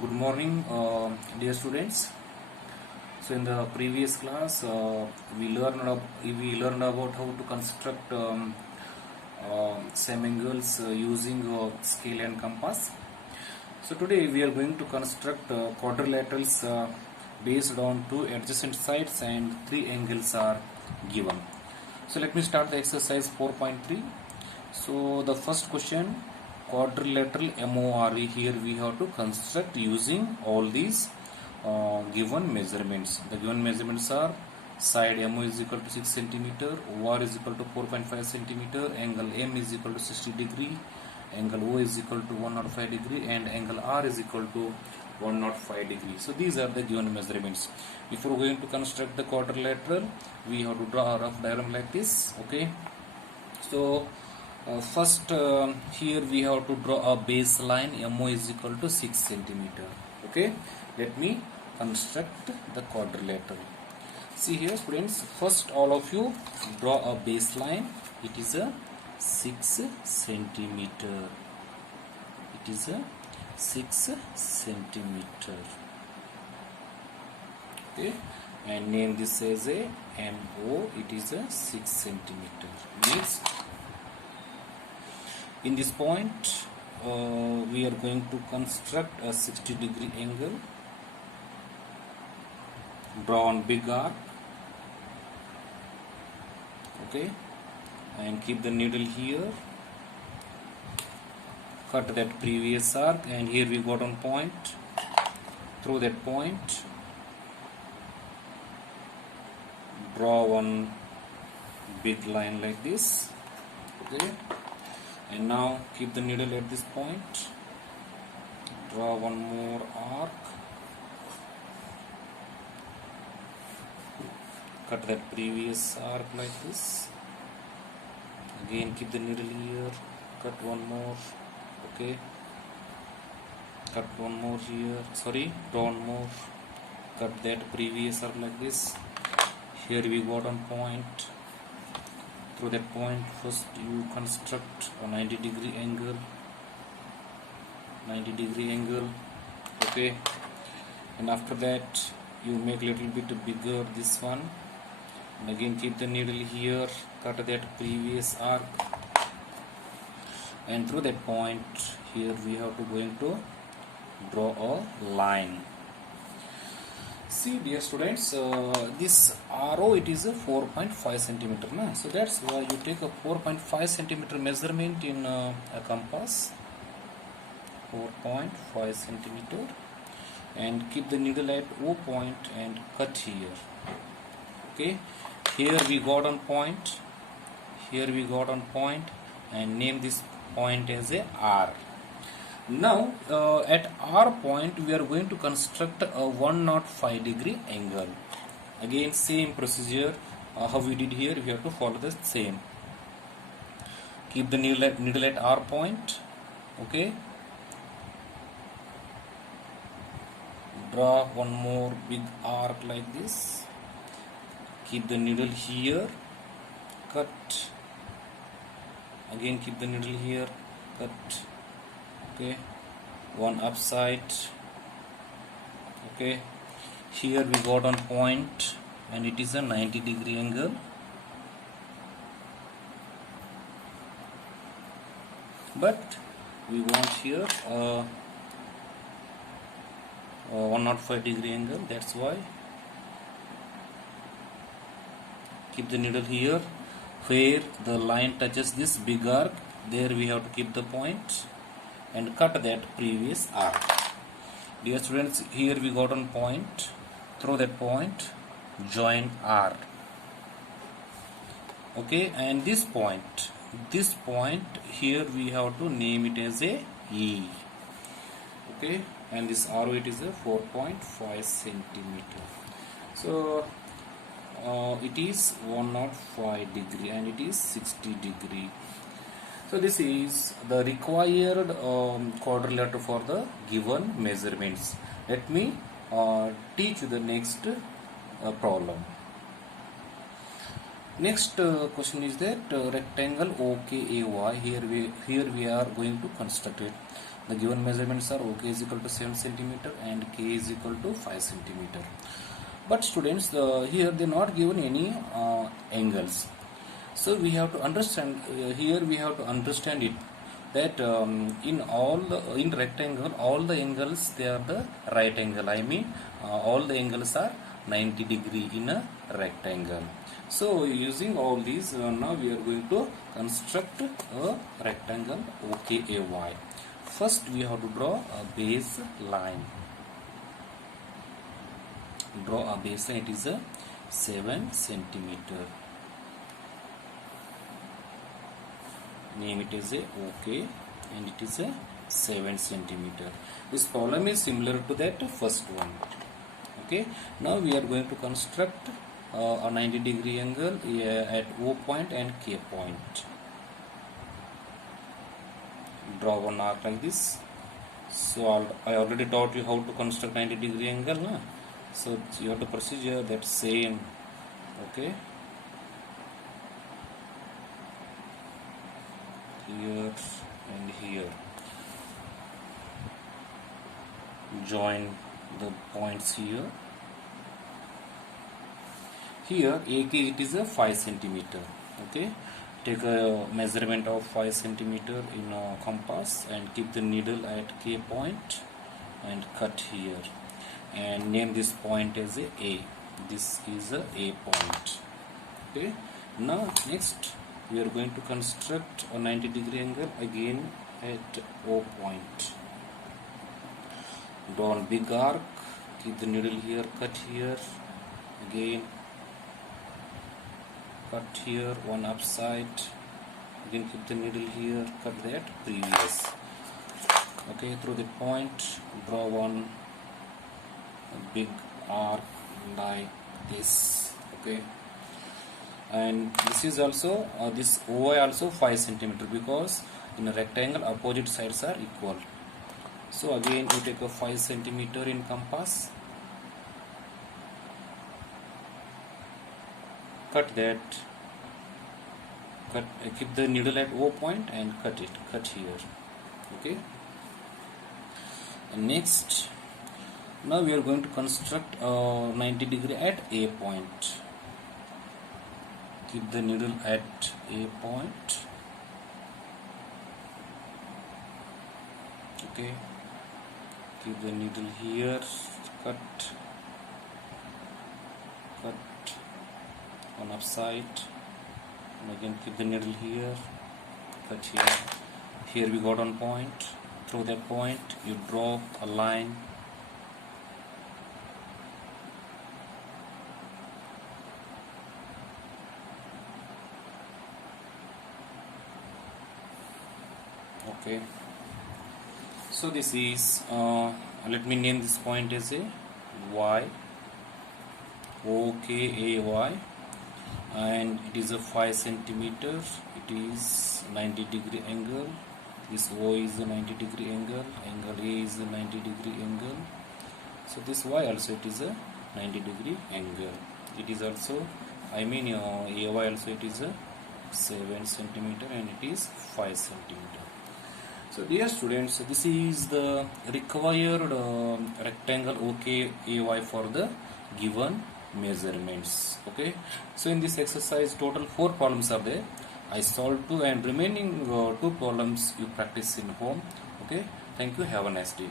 Good morning, dear students. So, in the previous class, we learned about how to construct semangles using scale and compass. So, today we are going to construct quadrilaterals based on two adjacent sides and three angles are given. So, let me start the exercise 4.3. So, the first question, quadrilateral MORE, here we have to construct using all these given measurements. The given measurements are side MO is equal to 6 centimeter, OR is equal to 4.5 centimeter, angle M is equal to 60 degree, angle O is equal to 105 degree, and angle R is equal to 105 degree. So these are the given measurements. Before going to construct the quadrilateral, we have to draw a rough diagram like this. Okay. So first here we have to draw a baseline. MO is equal to 6 centimeter. Okay. Let me construct the quadrilateral. See here, students, first all of you draw a baseline. It is a 6 centimeter. It is a 6 centimeter. Okay, and name this as a MO. It is a 6 centimeter. Next, in this point we are going to construct a 60 degree angle. Draw on big arc. Okay, and keep the needle here. Cut that previous arc, and here we got on point. Through that point, draw one big line like this. Okay, and now keep the needle at this point. Draw one more arc. Cut that previous arc like this. Again keep the needle here. Cut one more. Okay. Cut one more here. Sorry, draw one more. Cut that previous arc like this. Here we got on point. Through that point, first you construct a 90 degree angle. 90 degree angle. Okay. And after that, you make little bit bigger this one. And again keep the needle here, cut that previous arc, and through that point here we have to going to draw a line. See, dear students, this RO, it is a 4.5 centimeter. So that's why you take a 4.5 centimeter measurement in a compass. 4.5 centimeter, and keep the needle at O point and cut here. Okay, here we got on point. Here we got on point, and name this point as a R. Now at R point we are going to construct a 105 degree angle. Again same procedure how we did here. We have to follow the same. Keep the needle at R point. Okay, draw one more big arc like this. Keep the needle here, cut. Again keep the needle here, cut. Okay, one upside. Okay, here we got on point, and it is a 90 degree angle. But we want here 105 degree angle. That's why keep the needle here. Where the line touches this big arc, there we have to keep the point and cut that previous arc. Dear students, here we got on point. Through that point, join R. Okay, and this point here we have to name it as a E. Okay, and this RO, it is a 4.5 centimeter. So it is 105 degree and it is 60 degree. So this is the required quadrilateral for the given measurements. Let me teach you the next problem. Next question is that rectangle OKAY. Here we are going to construct it. The given measurements are OK is equal to 7 centimeter and K is equal to 5 centimeter. But students, here they not given any angles. So we have to understand here we have to understand it that in rectangle all the angles they are the right angle. I mean all the angles are 90 degree in a rectangle. So using all these now we are going to construct a rectangle OKAY. First we have to draw a base line. Draw a baseline. It is a 7 centimeter. Name it as a OK and it is a 7 centimeter. This problem is similar to that first one. Okay, now we are going to construct a 90 degree angle at O point and K point. Draw one arc like this. So I already taught you how to construct 90 degree angle, no? So you have to procedure that same. Okay, here and here, join the points here. Here AK it is a 5 centimeter. Okay, take a measurement of 5 centimeter in a compass and keep the needle at K point and cut here and name this point as A. This is a point. Okay, now next we are going to construct a 90 degree angle again at O point. Draw a big arc, keep the needle here, cut here, again cut here, one upside, again keep the needle here, cut that previous. Okay, through the point draw one big arc like this. Okay, and this is also this OI also 5 centimeter because in a rectangle opposite sides are equal. So again we take a 5 centimeter in compass, cut that, keep the needle at O point and cut here. Okay, and next now we are going to construct 90 degree at A point. Keep the needle at A point. Okay, keep the needle here, cut on upside, and again keep the needle here, cut here. Here we got on point. Through that point you draw a line. Okay, so this is let me name this point as a Y, OKAY, and it is a 5 centimeter. It is 90 degree angle. This O is a 90 degree angle, angle A is a 90 degree angle. So this Y also it is a 90 degree angle. It is also, I mean AY also it is a 7 centimeter and it is 5 centimeter. So dear students, this is the required rectangle OKAY for the given measurements. Okay, so in this exercise total 4 problems are there. I solved 2 and remaining 2 problems you practice in home. Okay, thank you, have a nice day.